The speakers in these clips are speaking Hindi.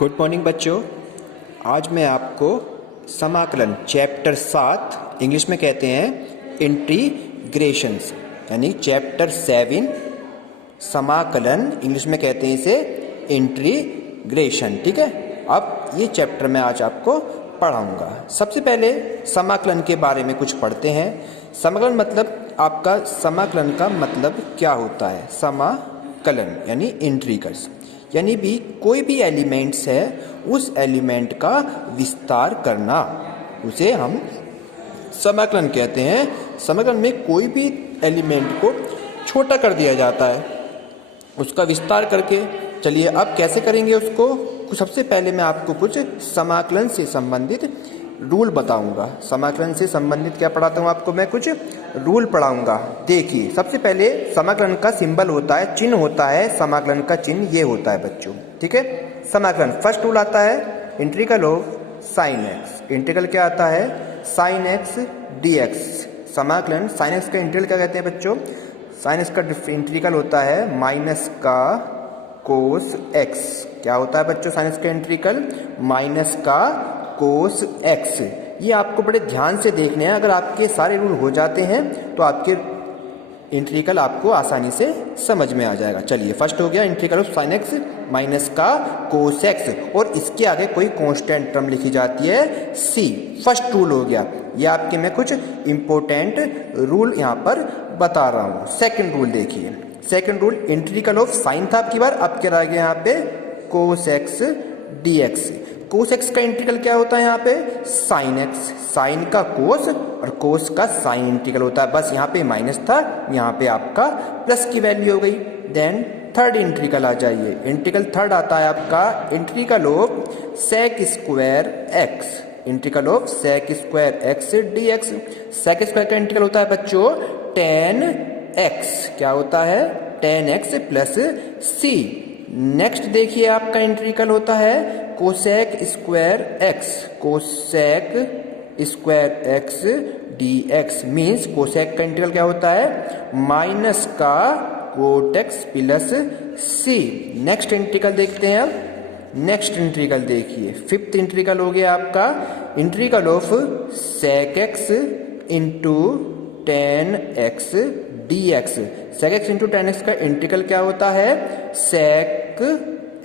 गुड मॉर्निंग बच्चों। आज मैं आपको समाकलन चैप्टर 7 इंग्लिश में कहते हैं इंटीग्रेशंस, यानी चैप्टर 7 समाकलन इंग्लिश में कहते हैं इसे इंटीग्रेशन। ठीक है, अब ये चैप्टर मैं आज आपको पढ़ाऊंगा। सबसे पहले समाकलन के बारे में कुछ पढ़ते हैं। समाकलन मतलब आपका समाकलन का मतलब क्या होता है? समाकलन यानी इंटीग्रल्स, यानी भी कोई भी एलिमेंट्स है उस एलिमेंट का विस्तार करना, उसे हम समाकलन कहते हैं। समाकलन में कोई भी एलिमेंट को छोटा कर दिया जाता है, उसका विस्तार करके। चलिए अब कैसे करेंगे उसको? सबसे पहले मैं आपको कुछ समाकलन से संबंधित रूल बताऊंगा। समाकलन से संबंधित क्या पढ़ाता हूँ आपको? मैं कुछ रूल पढ़ाऊंगा। देखिए, सबसे पहले समाकलन का सिंबल होता है, चिन्ह होता है। समाकलन का चिन्ह ये होता है बच्चों। ठीक है, समाकलन फर्स्ट रूल आता है integral of sine x. Integral क्या आता है? Sine x D x. समाकलन साइन एक्स का इंटीग्रल क्या कहते हैं बच्चों? साइन एक्स का इंटीग्रल होता है माइनस का कोस एक्स। क्या होता है बच्चों साइन एक्स का इंटीग्रल? माइनस का कोस एक्स। ये आपको बड़े ध्यान से देखने हैं। अगर आपके सारे रूल हो जाते हैं तो आपके इंटीग्रल आपको आसानी से समझ में आ जाएगा। चलिए, फर्स्ट हो गया integral of sine x minus का कोस एक्स, और इसके आगे कोई कांस्टेंट टर्म लिखी जाती है सी। फर्स्ट रूल हो गया। ये आपके मैं कुछ इंपॉर्टेंट रूल यहाँ पर बता रहा हूँ। सेकंड रूल देखिए। Second rule integral of sign था आपकी बार, अब क्या रह गया यहाँ पे? Cos x D x. Cos x का इंटीग्रल क्या होता है यहाँ पे? Sine x. साइन का कोस और कोस का साइन इंटीग्रल होता है। बस यहाँ पे माइनस था, यहाँ पे आपका प्लस की वैल्यू हो गई। देन थर्ड इंटीग्रल आ जाइए। इंटीग्रल थर्ड आता है आपका integral of sec square X. Integral of sec square X D x. Sec square का इंटीग्रल होता है बच्चों टेन एक्स। क्या होता है? टेन एक्स प्लस सी। नेक्स्ट देखिए, आपका इंटीग्रल होता है cosec square X. Cosec square X D X means cosec का इंटीग्रल क्या होता है? माइनस का कोट एक्स प्लस सी। नेक्स्ट इंटीग्रल देखते हैं अब। नेक्स्ट इंटीग्रल देखिए, फिफ्थ इंटीग्रल हो गया आपका integral of sec x into tan x D x. Sec x into tan x का इंटीग्रल क्या होता है? सेक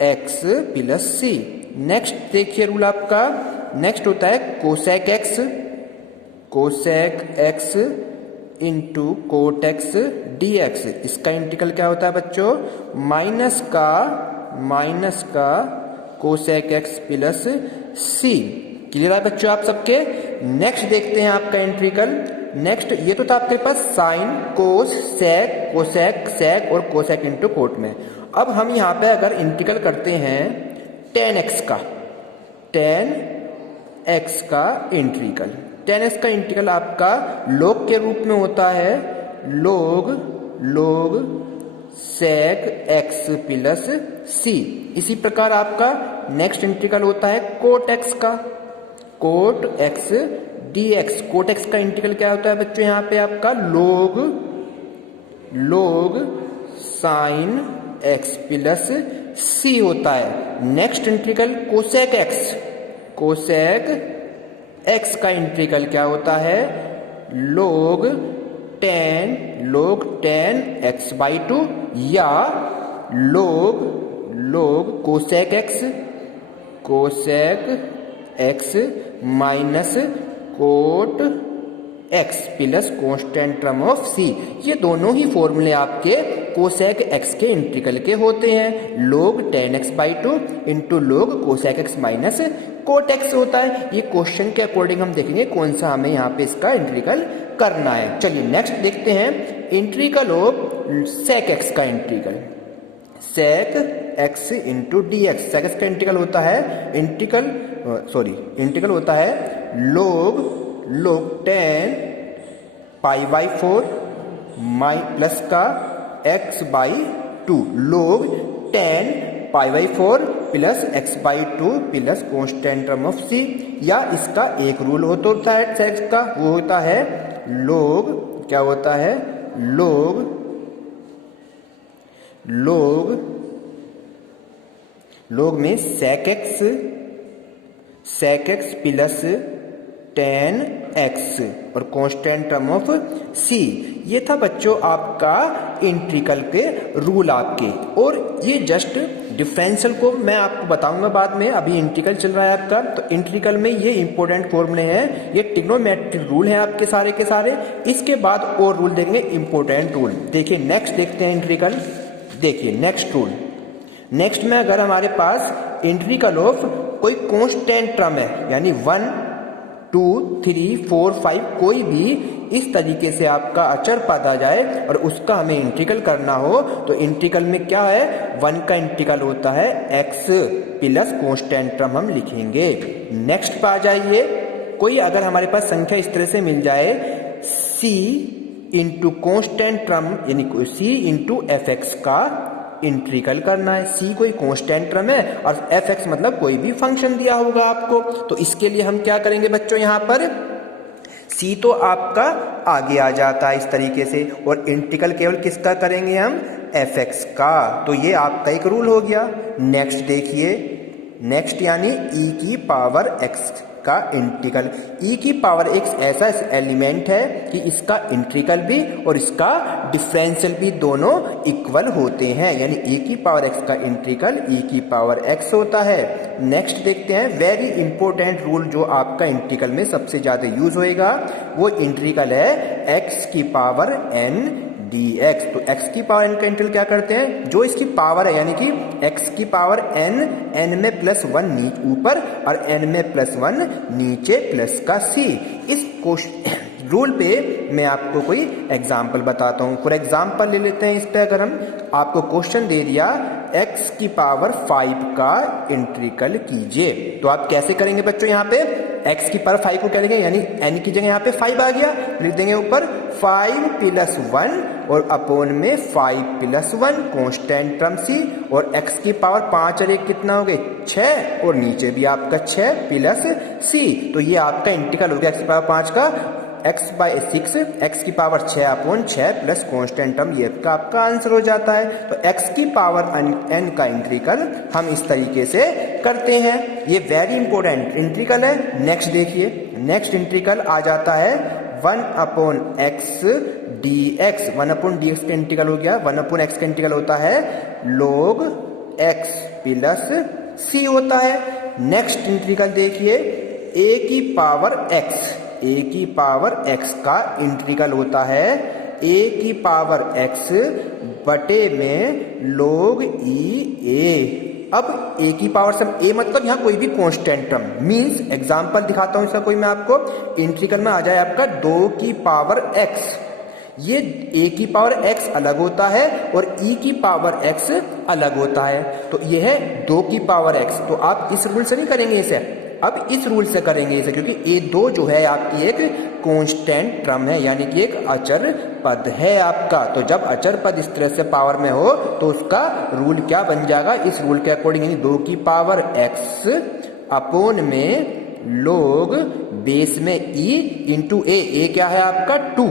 एक्स प्लस सी। नेक्स्ट देखिए रूल आपका, नेक्स्ट होता है cosec x. Cosec x into cot x D x. इसका इंटीग्रल क्या होता है बच्चों? माइनस का cosec x plus c. Clear है बच्चों आप सबके? नेक्स्ट देखते हैं आपका इंटीग्रल। नेक्स्ट ये तो था आपके पास साइन कोस सेक कोसेक सेक और कोसेक इंटू कोट में। अब हम यहाँ पे अगर इंटीग्रल करते हैं टेन एक्स का, टेन एक्स का इंटीग्रल। टेन एक्स का इंटीग्रल आपका log के रूप में होता है, log sec x plus c. इसी प्रकार आपका नेक्स्ट इंटीग्रल होता है कोट एक्स का, cot x D x. Cot x का इंटीग्रल क्या होता है बच्चों? यहाँ पे आपका log sine x plus c होता है। Next integral cosec x. Cosec x का इंटीग्रल क्या होता है? log tan x by two, या log cosec x minus cot x plus constant term of C. ये दोनों ही फॉर्मूले आपके कोसेक एक्स के इंटीग्रल के होते हैं। log tan x by two into log cosec x minus cot x होता है। ये क्वेश्चन के अकॉर्डिंग हम देखेंगे कौन सा हमें यहाँ पे इसका इंटीग्रल करना है। चलिए नेक्स्ट देखते हैं इंटीग्रल ऑफ सेक एक्स का integral. Sec x into d x. Sec x का इंटीग्रल होता है इंटीग्रल होता है log tan pi by four my plus का x by two. log tan pi by four plus x by two plus constant term of C. या इसका एक रूल होता है सेक का, वो होता है log क्या होता है? log log में sec x plus tan x और कांस्टेंट टर्म ऑफ c। ये था बच्चों आपका इंटीग्रल के रूल आपके, और ये जस्ट डिफरेंशियल को मैं आपको बताऊंगा बाद में, अभी इंटीग्रल चल रहा है आपका। तो इंटीग्रल में ये इंपॉर्टेंट फॉर्मूले हैं, ये ट्रिग्नोमेट्रिक रूल हैं आपके सारे के सारे। इसके बाद और रूल देखेंगे इंपॉर्टेंट रूल। देखिए नेक्स्ट देखते हैं इंटीग्रल। देखिए नेक्स्ट रूल, नेक्स्ट में अगर हमारे पास इंटीग्रल ऑफ कोई कांस्टेंट टर्म है, यानी 1 2 3 4 5 कोई भी इस तरीके से आपका अचर पद आ जाए और उसका हमें इंटीग्रल करना हो, तो इंटीग्रल में क्या है, 1 का इंटीग्रल होता है x प्लस कांस्टेंट टर्म हम लिखेंगे। नेक्स्ट पे आ जाइए, कोई अगर हमारे पास संख्या इस तरह से मिल जाए c इंटू कांस्टेंट टर्म यानी c इंटू एफ एक्स का इंटीग्रल करना है। c कोई कांस्टेंट टर्म है और f(x) मतलब कोई भी फंक्शन दिया होगा आपको। तो इसके लिए हम क्या करेंगे बच्चों, यहाँ पर c तो आपका आगे आ जाता है इस तरीके से, और इंटीग्रल केवल किसका करेंगे हम, f(x) का। तो ये आपका एक रूल हो गया। नेक्स्ट देखिए, नेक्स्ट यानी e की पावर x का इंटीग्रल। e की पावर x ऐसा एलिमेंट है कि इसका इंटीग्रल भी और इसका डिफरेंशियल भी दोनों इक्वल होते हैं, यानी e की पावर x का इंटीग्रल e की पावर x होता है। नेक्स्ट देखते हैं वेरी इंपॉर्टेंट रूल जो आपका इंटीग्रल में सबसे ज्यादा यूज होएगा, वो इंटीग्रल है x की पावर n dx। तो x की पावर n का इंटीग्रल क्या करते हैं, जो इसकी पावर है यानी कि x की पावर n में प्लस 1 ऊपर और n में प्लस 1 नीचे प्लस का c। इस रूल पे मैं आपको कोई एग्जाम्पल बताता हूँ। फॉर एग्जाम्पल ले लेते हैं इस पे, अगर हम आपको क्वेश्चन दे दिया x की पावर 5 का इंटीग्रल कीजिए, तो आप कैसे करेंगे बच्चों, यहाँ पे x की पावर 5 को क्या लिखेंगे, यानी n की जगह यहाँ पे 5 आ गया, लिख देंगे ऊपर 5 प्लस 1 और अपोन में 5 प्लस 1 कांस्टेंट टर्म c, और x की पावर 5 और 1 कितना हो गए 6, और नीचे भी आपका 6 प्लस c। तो ये आपका इंटीग्रल हो गया x की पावर 5 का x/6, x की power 6 upon 6 plus constant term, ये आपका आंसर हो जाता है। तो x की पावर n का इंटीग्रल हम इस तरीके से करते हैं। ये वेरी इंपॉर्टेंट इंटीग्रल है। नेक्स्ट देखिए, नेक्स्ट इंटीग्रल आ जाता है 1/x dx। 1/dx का इंटीग्रल हो गया, 1/x का इंटीग्रल होता है log x प्लस c होता है। नेक्स्ट इंटीग्रल देखिए, a की पावर x का इंटीग्रल होता है a की पावर x बटे में log e a। अब a की पावर से a मतलब यहाँ कोई भी कांस्टेंट टर्म, मींस एग्जांपल दिखाता हूं इसका कोई मैं आपको। इंटीग्रल में आ जाए आपका 2 की पावर x, ये a की पावर x अलग होता है और e की पावर x अलग होता है, तो ये है 2 की पावर x। तो आप इस रूल से नहीं करेंगे इसे, अब इस रूल से करेंगे इसे, क्योंकि a2 जो है आपकी एक कांस्टेंट टर्म है, यानी कि एक अचर पद है आपका। तो जब अचर पद इस तरह से पावर में हो तो उसका रूल क्या बन जाएगा, इस रूल के अकॉर्डिंग, यानी 2 की पावर x अपोन में लोग बेस में e इंटू a क्या है आपका 2,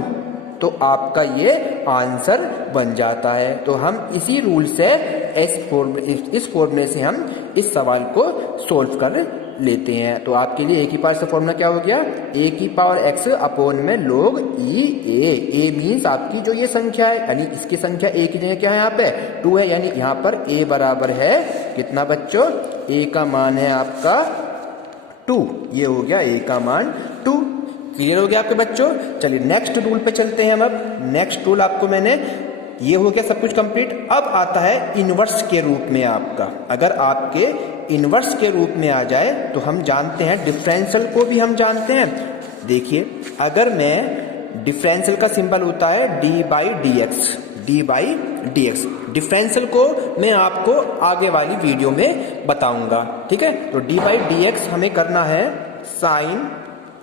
तो आपका ये आंसर बन जाता है। तो हम इसी रूल से इस फॉर्मूले से हम इस सवाल को सोल्व कर लेते हैं। तो आपके लिए a की पावर से फॉर्मूला क्या हो गया, a की पावर x अपोन में log e a मीन्स आपकी जो ये संख्या है, यानी इसकी संख्या a की जगह क्या है यहाँ पे 2 है, यानी यहाँ पर a बराबर है कितना बच्चों, a का मान है आपका 2। ये हो गया a का मान 2। क्लियर हो गया आपके बच्चों। चलिए नेक्स्ट रूल पे चलते हैं हम। अब नेक्स्ट रूल आपको मैंने, ये हो गया सब कुछ कंप्लीट। अब आता है इनवर्स के रूप में आपका। अगर आपके इनवर्स के रूप में आ जाए तो हम जानते हैं डिफरेंशियल को भी हम जानते हैं। देखिए अगर मैं डिफरेंशियल का सिंबल होता है d by D x, differential को मैं आपको आगे वाली वीडियो में बताऊंगा, ठीक है। तो d बाई डी एक्स हमें करना है sine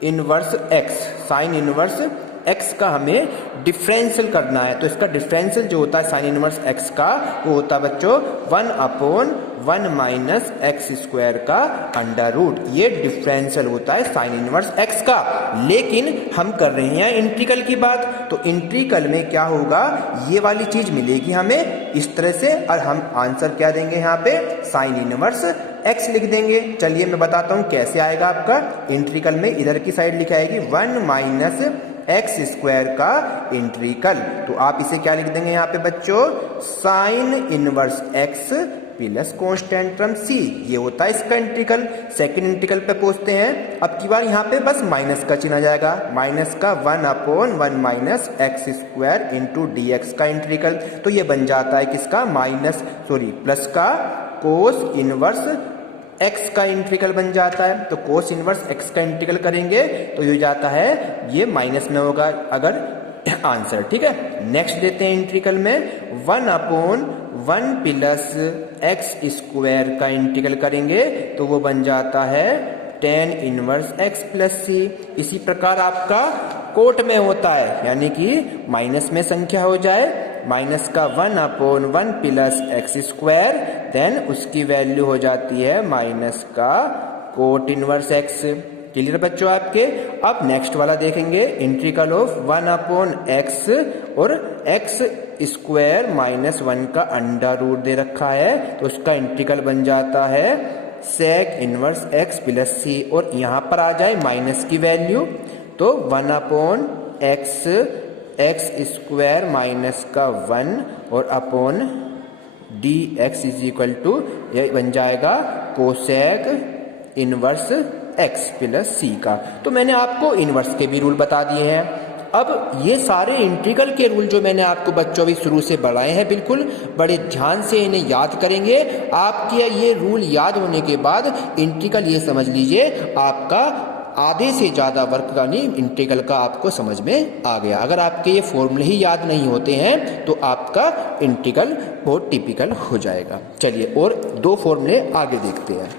inverse x, sine inverse x का हमें डिफरेंशियल करना है। तो इसका डिफरेंशियल जो होता है साइन इनवर्स x का, वो होता है बच्चों 1/1 माइनस एक्स स्क्वायर का अंडर रूट। ये डिफरेंशियल होता है साइन इनवर्स x का। लेकिन हम कर रहे हैं इंटीग्रल की बात, तो इंटीग्रल में क्या होगा, ये वाली चीज मिलेगी हमें इस तरह से, और हम आंसर क्या देंगे यहाँ पे, साइन इनवर्स x लिख देंगे। चलिए मैं बताता हूँ कैसे आएगा आपका इंटीग्रल में। इधर की साइड लिखा आएगी 1 माइनस एक्स स्क्वायर का इंटीग्रल। तो आप इसे क्या लिख देंगे यहाँ पे बच्चों, sine inverse x plus constant term c। ये होता है इसका इंटीग्रल। सेकंड इंटीग्रल पे पहुंचते हैं। अब की बार यहाँ पे बस माइनस का चिन्ह आ जाएगा, माइनस का 1/1 minus x square into d x का इंटीग्रल। तो ये बन जाता है किसका, प्लस का कोस इनवर्स x का इंटीग्रल बन जाता है। तो कोस इनवर्स x का इंटीग्रल करेंगे तो ये हो जाता है, ये माइनस में होगा अगर आंसर, ठीक है। नेक्स्ट देते हैं इंटीग्रल में 1/1 प्लस एक्स स्क्वायर का इंटीग्रल करेंगे तो वो बन जाता है tan inverse x plus c। इसी प्रकार आपका कोट में होता है, यानी कि माइनस में संख्या हो जाए, माइनस का 1/1 प्लस एक्स स्क्वायर, देन उसकी वैल्यू हो जाती है माइनस का कोट इनवर्स x। क्लियर बच्चों आपके। अब नेक्स्ट वाला देखेंगे, इंटीग्रल ऑफ 1/x और x स्क्वायर माइनस 1 का अंडर रूट दे रखा है, तो उसका इंटीग्रल बन जाता है sec inverse x plus c। और यहाँ पर आ जाए माइनस की वैल्यू, तो 1/x एक्स स्क्वायर माइनस का 1 और upon d x is equal to, यह बन जाएगा cosec inverse x plus c का। तो मैंने आपको इनवर्स के भी रूल बता दिए हैं। अब ये सारे इंटीग्रल के रूल जो मैंने आपको बच्चों अभी शुरू से बढ़ाए हैं, बिल्कुल बड़े ध्यान से इन्हें याद करेंगे। आपके ये रूल याद होने के बाद इंटीग्रल ये समझ लीजिए आपका आधे से ज़्यादा वर्क का नहीं इंटीग्रल का आपको समझ में आ गया। अगर आपके ये फॉर्मूले ही याद नहीं होते हैं तो आपका इंटीग्रल बहुत टिपिकल हो जाएगा। चलिए और दो फॉर्मूले आगे देखते हैं।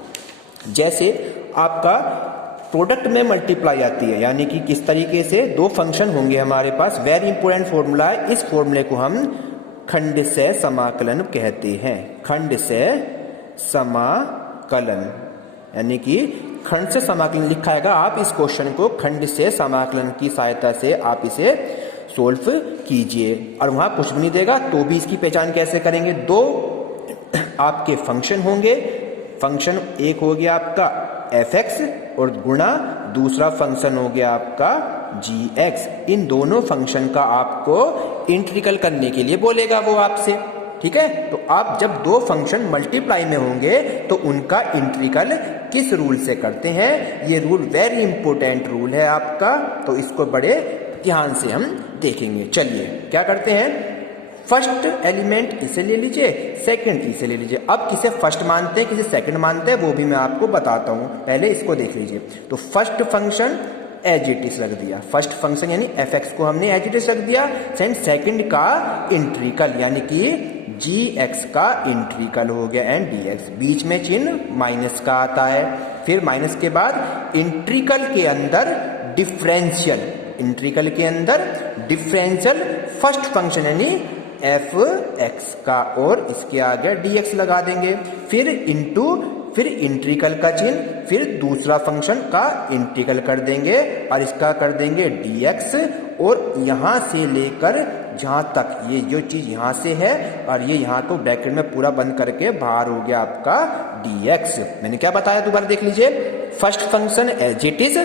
जैसे आपका प्रोडक्ट में मल्टीप्लाई आती है, यानी कि किस तरीके से दो फंक्शन होंगे हमारे पास, वेरी इंपॉर्टेंट फॉर्मूला है। इस फॉर्मूले को हम खंड से समाकलन कहते हैं। खंड से समाकलन, यानी कि खंड से समाकलन लिखा है। आप इस क्वेश्चन को खंड से समाकलन की सहायता से आप इसे सोल्व कीजिए, और वहां कुछ भी नहीं देगा तो भी इसकी पहचान कैसे करेंगे। दो आपके फंक्शन होंगे, फंक्शन एक हो गया आपका fx और गुणा दूसरा फंक्शन हो गया आपका gx। इन दोनों फंक्शन का आपको इंटीग्रल करने के लिए बोलेगा वो आपसे, ठीक है। तो आप जब दो फंक्शन मल्टीप्लाई में होंगे तो उनका इंटीग्रल किस रूल से करते हैं, ये रूल वेरी इंपॉर्टेंट रूल है आपका, तो इसको बड़े ध्यान से हम देखेंगे। चलिए क्या करते हैं, फर्स्ट एलिमेंट इसे ले लीजिए, सेकंड इसे ले लीजिए। अब किसे फर्स्ट मानते हैं किसे सेकंड मानते हैं वो भी मैं आपको बताता हूं, पहले इसको देख लीजिए। तो first function as it is रख दिया, फर्स्ट फंक्शन यानी fx को हमने एज इट इज रख दिया। सेकंड का इंटीग्रल यानी कि gx का इंटीग्रल हो गया एंड dx, बीच में चिन्ह माइनस का आता है। फिर माइनस के बाद इंटीग्रल के अंदर डिफरेंशियल, इंटीग्रल के अंदर डिफरेंशियल फर्स्ट फंक्शन यानी fx का, और इसके आगे dx लगा देंगे। फिर इंटू, फिर इंटीग्रल का चिन्ह, फिर दूसरा फंक्शन का इंटीग्रल कर देंगे और इसका कर देंगे dx, और यहां से लेकर जहां तक ये जो चीज यहां से है और ये यहां को ब्रैकेट में पूरा बंद करके बाहर हो गया आपका dx। मैंने क्या बताया दोबारा देख लीजिए, first function as it is,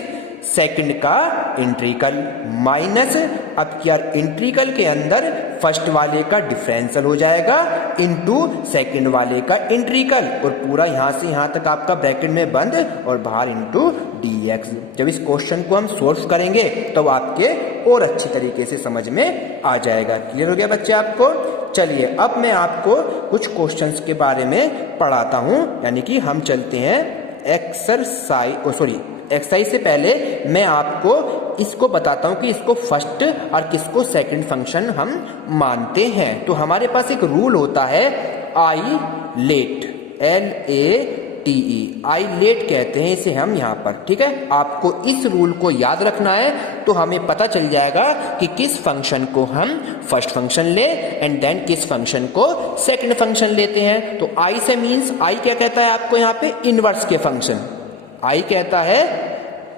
second का इंटीग्रल माइनस, अब क्या इंटीग्रल के अंदर फर्स्ट वाले का डिफरेंशियल हो जाएगा इनटू सेकंड वाले का इंटीग्रल, और पूरा यहां से यहां तक आपका ब्रैकेट में बंद और बाहर इनटू dx। जब इस क्वेश्चन को हम सोल्व करेंगे तो आपके और अच्छी तरीके से समझ में आ जाएगा। क्लियर हो गया बच्चे आपको। चलिए अब मैं आपको कुछ क्वेश्चंस के बारे में पढ़ाता हूं, यानी कि हम चलते हैं एक्सरसाइज से पहले मैं आपको इसको बताता हूं कि इसको फर्स्ट और किसको सेकंड फंक्शन हम मानते हैं। तो हमारे पास एक रूल होता है आई लेट, आईलेट कहते हैं इसे हम यहाँ पर, ठीक है। आपको इस रूल को याद रखना है तो हमें पता चल जाएगा कि किस फंक्शन को हम फर्स्ट फंक्शन ले एंड देन किस फंक्शन को सेकंड फंक्शन लेते हैं। तो आई से मीन्स आई क्या कहता है आपको यहाँ पे, इनवर्स के फंक्शन। आई कहता है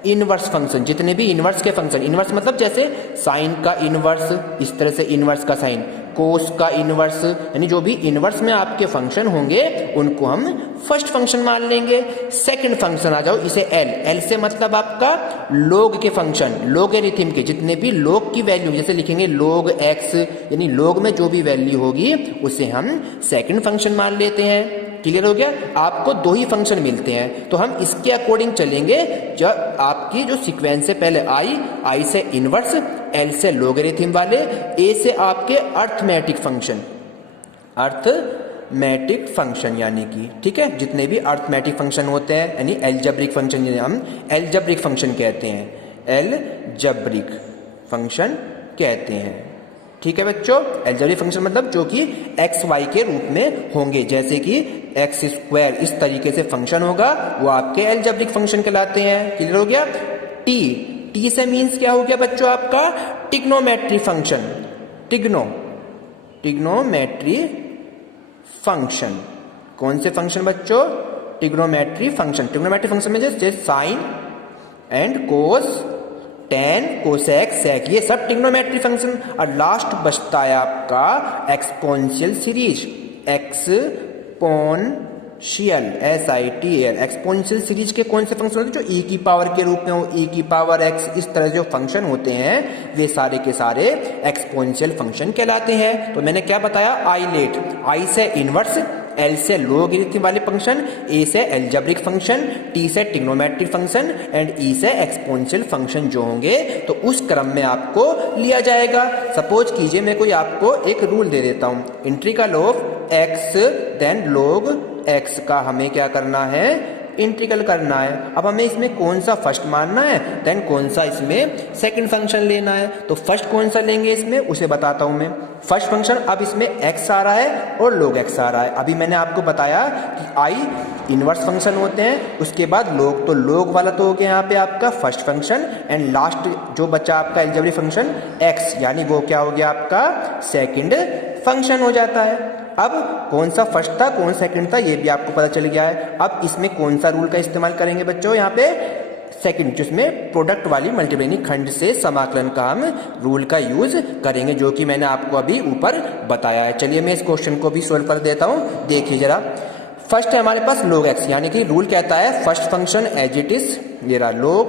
इनवर्स फंक्शन, जितने भी इनवर्स के फंक्शन, इनवर्स मतलब जैसे साइन का इनवर्स, इस तरह से इनवर्स का साइन, कोस का इनवर्स, यानी जो भी इनवर्स में आपके फंक्शन होंगे उनको हम फर्स्ट फंक्शन मान लेंगे। सेकंड फंक्शन आ जाओ, इसे एल, एल से मतलब आपका लोग के फंक्शन, लोगरिथम के जितने भी लोग की वैल्यू, जैसे लिखेंगे लोग एक्स, यानी लोग में जो भी वैल्यू होगी उसे हम सेकंड फंक्शन मान लेते हैं। क्लियर हो गया। आपको दो ही फंक्शन मिलते हैं तो हम इसके अकॉर्डिंग चलेंगे। जब आपकी जो सीक्वेंस है, पहले आई से इनवर्स, एल से लोगरिथम वाले, ए से आपके अर्थमेटिक फंक्शन, अर्थमेटिक फंक्शन यानी कि, ठीक है, जितने भी अर्थमेटिक फंक्शन होते हैं यानी एलजेब्रिक फंक्शन, जिन्हें हम एलजेब्रिक फंक्शन कहते हैं, एलजेब्रिक फंक्शन कहते हैं। ठीक है बच्चों, एलजेब्रिक फंक्शन मतलब जो कि एक्स वाई के रूप में होंगे, जैसे कि एक्स स्क्वायर इस तरीके से फंक्शन होगा, वो आपके एलजेब्रिक फंक्शन कहलाते हैं। क्लियर हो गया। टी से मीन्स क्या हो गया बच्चों आपका, ट्रिग्नोमेट्री फंक्शन, ट्रिग्नोमेट्री फंक्शन। कौन से फंक्शन बच्चों, ट्रिग्नोमेट्री फंक्शन। ट्रिग्नोमेट्री फंक्शन में जैसे sine and cos, tan, cosec, sec, ये सब ट्रिग्नोमेट्री फंक्शन। और लास्ट बचता है आपका exponential series, exponential, SITL, exponential series के कौन से फंक्शन होते हैं, जो e की पावर के रूप में हो, e की पावर x, इस तरह जो फंक्शन होते हैं वे सारे के सारे एक्सपोनेंशियल फंक्शन कहलाते हैं। तो मैंने क्या बताया, आईलेट, आई से इनवर्स, एल से लोगरिथम वाले फंक्शन, ए से एलजेब्रिक फंक्शन, टी से ट्रिग्नोमेट्रिक फंक्शन एंड ई से एक्सपोनेंशियल फंक्शन जो होंगे तो उस क्रम में आपको लिया जाएगा। सपोज कीजिए मैं कोई आपको एक रूल दे देता हूं, इंटीग्रल ऑफ एक्स देन लोग एक्स का हमें क्या करना है, इंटीग्रल करना है। अब हमें इसमें कौन सा फर्स्ट मानना है, देन कौन सा इसमें सेकंड फंक्शन लेना है। तो फर्स्ट कौन सा लेंगे इसमें उसे बताता हूं मैं। फर्स्ट फंक्शन, अब इसमें x आ रहा है और log x आ रहा है। अभी मैंने आपको बताया कि i इनवर्स फंक्शन होते हैं, उसके बाद log, तो log वाला तो हो गया यहाँ पे आपका फर्स्ट फंक्शन, एंड लास्ट जो बचा आपका एलजेब्रिक फंक्शन x, यानी वो क्या हो गया आपका सेकंड फंक्शन हो जाता है। अब कौन सा फर्स्ट था कौन सेकंड था ये भी आपको पता चल गया है। अब इसमें कौन सा रूल का इस्तेमाल करेंगे बच्चों, यहाँ पे सेकंड, जिसमें प्रोडक्ट वाली मल्टीप्लाई खंड से समाकलन का हम रूल का यूज करेंगे, जो कि मैंने आपको अभी ऊपर बताया है। चलिए मैं इस क्वेश्चन को भी सोल्व कर देता हूँ, देखिए जरा। फर्स्ट है हमारे पास log x, यानी कि रूल कहता है first function as it is, ये रहा log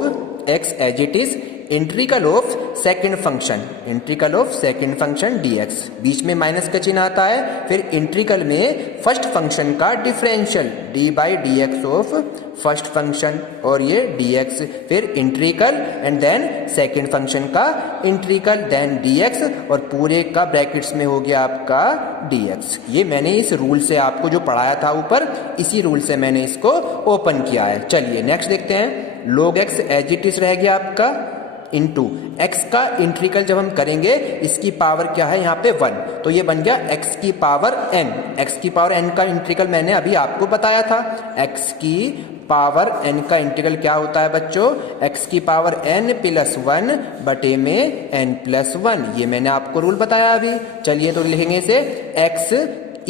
x as it is, integral of second function, integral of second function dx, बीच में माइनस का चिन्ह आता है, फिर इंटीग्रल में फर्स्ट फंक्शन का differential d by dx of first function और ये dx, फिर integral and then second function का इंटीग्रल देन dx और पूरे का ब्रैकेट्स में हो गया आपका dx। ये मैंने इस रूल से आपको जो पढ़ाया था ऊपर, इसी रूल से मैंने इसको ओपन किया है। चलिए नेक्स्ट देखते हैं। log x as it is रह गया आपका, इंटू एक्स का इंटीग्रल जब हम करेंगे, इसकी पावर क्या है यहाँ पे 1, तो ये बन गया x की पावर n। x की पावर n का इंटीग्रल मैंने अभी आपको बताया था, x की पावर n का इंटीग्रल क्या होता है बच्चों, x की पावर n प्लस 1 बटे में n प्लस 1, ये मैंने आपको रूल बताया अभी। चलिए तो लिखेंगे इसे x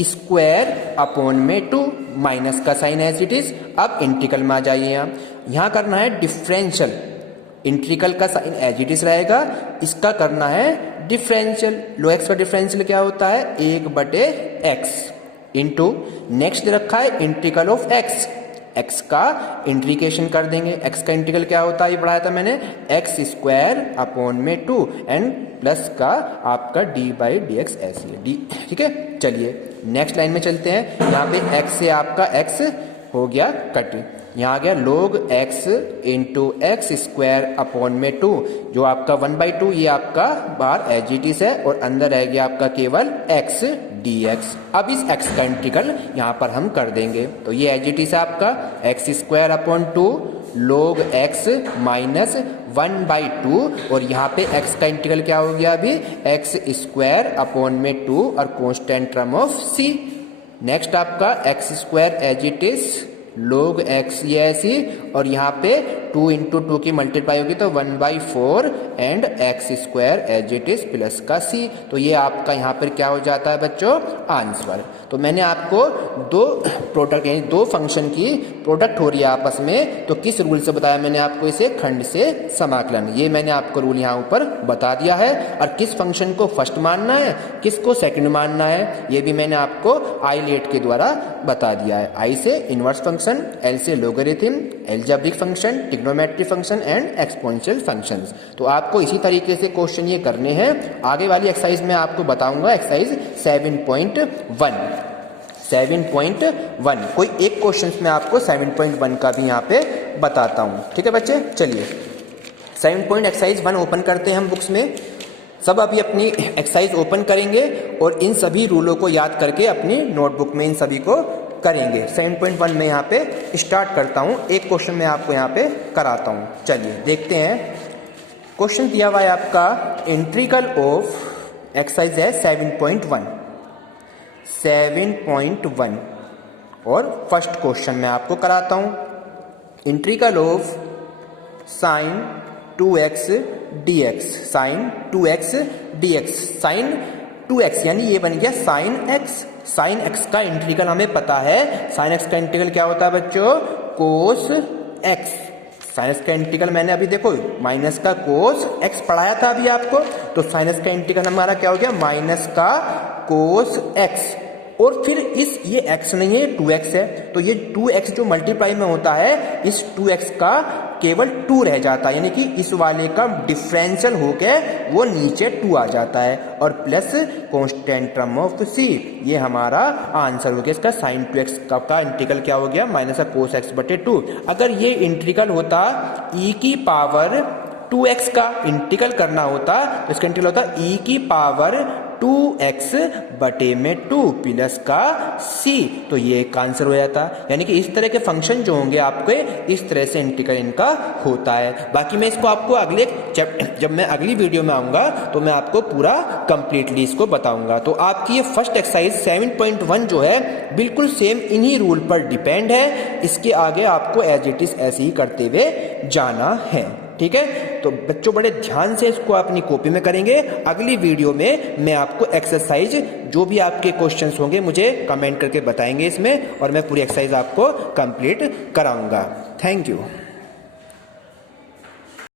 स्क्वायर अपॉन में 2, माइनस का साइन एज इट इज। अब इंटीग्रल में आ जाइए, यहाँ करना है डिफरेंशियल, इंटीग्रल का साइन एज इट इज रहेगा, इसका करना है डिफरेंशियल। लो एक्स का डिफरेंशियल क्या होता है, 1 बटे एक्स, इंटू नेक्स्ट दे रखा है इंटीग्रल ऑफ एक्स, एक्स का इंटीग्रेशन कर देंगे। एक्स का इंटीग्रल क्या होता है ये पढ़ाया था मैंने, एक्स स्क्वायर अपॉन में 2 एंड प्लस का आपका डी बाई डी एक्स, ऐसी है डी। ठीक है, चलिए नेक्स्ट लाइन में चलते हैं। यहाँ पे एक्स से आपका एक्स हो गया कट, यहाँ आ गया log x into x square upon में 2, जो आपका 1/2 ये आपका बाहर एज इट इज है और अंदर रह गया आपका केवल x dx। अब इस x का इंटीग्रल यहाँ पर हम कर देंगे, तो ये एज इट इज है आपका x square upon 2 log x minus 1/2, और यहाँ पे x का इंटीग्रल क्या हो गया अभी, एक्स स्क्वायर अपॉन में 2 और constant term of c। Next आपका x square as it is log x ये ऐसी, और यहाँ पे 2 इंटू 2 की मल्टीप्लाई होगी तो 1/4 and x square as it is plus का c। तो ये आपका यहाँ पर क्या हो जाता है बच्चों, आंसर। तो मैंने आपको दो प्रोडक्ट यानी दो फंक्शन की प्रोडक्ट हो रही है आपस में, तो किस रूल से बताया मैंने आपको, इसे खंड से समाकलन, ये मैंने आपको रूल यहाँ ऊपर बता दिया है। और किस फंक्शन को फर्स्ट मानना है, किसको सेकंड मानना है, ये भी मैंने आपको आईलेट के द्वारा बता दिया है। आई से इनवर्स फंक्शन, एल से logarithm, algebraic function, trigonometric function and exponential functions. तो आपको इसी तरीके से क्वेश्चन ये करने हैं। आगे वाली एक्सरसाइज में आपको बताऊंगा एक्सरसाइज 7.1 कोई एक क्वेश्चन में आपको 7.1 का भी यहाँ पे बताता हूँ। ठीक है बच्चे, चलिए 7.1 ओपन करते हैं हम बुक्स में। सब अभी अपनी एक्सरसाइज ओपन करेंगे और इन सभी रूलों को याद करके अपनी नोटबुक में इन सभी को करेंगे। 7.1 में यहाँ पे स्टार्ट करता हूँ, एक क्वेश्चन में आपको यहाँ पे कराता हूँ। चलिए देखते हैं। क्वेश्चन दिया हुआ है आपका, इंटीग्रल ऑफ एक्सरसाइज है 7.1 और फर्स्ट क्वेश्चन में आपको कराता हूं। Integral of sine 2x dx, sine 2x dx, sine 2x यानी ये बन गया साइन x। साइन x का इंटीग्रल हमें पता है, साइन x का इंटीग्रल क्या होता है बच्चों, कोस x। साइन x का इंटीग्रल मैंने अभी देखो माइनस का कोस x पढ़ाया था अभी आपको, तो साइन x का इंटीग्रल हमारा क्या हो गया, माइनस का कोस x। और फिर इस ये x नहीं है 2x है, तो ये 2x जो मल्टीप्लाई में होता है, इस 2x का केवल 2 रह जाता है, यानी कि इस वाले का डिफरेंशियल होके वो नीचे 2 आ जाता है, और plus constant term of c, ये हमारा आंसर हो गया इसका। साइन 2x का इंटीग्रल क्या हो गया, माइनस का कोस x बटे 2। अगर ये इंटीग्रल होता e की पावर 2x का इंटीग्रल करना होता, तो इसका इंटीग्रल होता e की पावर 2x बटे में 2 प्लस का c, तो ये एक आंसर हो जाता। यानी कि इस तरह के फंक्शन जो होंगे आपके, इस तरह से इंटीग्रल इनका होता है। बाकी मैं इसको आपको अगले जब मैं अगली वीडियो में आऊंगा तो मैं आपको पूरा कंप्लीटली इसको बताऊंगा। तो आपकी ये फर्स्ट एक्सरसाइज 7.1 जो है बिल्कुल सेम इन्हीं रूल पर डिपेंड है। इसके आगे आपको एज इट इज ऐसे ही करते हुए जाना है। ठीक है, तो बच्चों बड़े ध्यान से इसको अपनी कॉपी में करेंगे। अगली वीडियो में मैं आपको एक्सरसाइज जो भी आपके क्वेश्चंस होंगे मुझे कमेंट करके बताएंगे इसमें, और मैं पूरी एक्सरसाइज आपको कंप्लीट कराऊंगा। Thank you.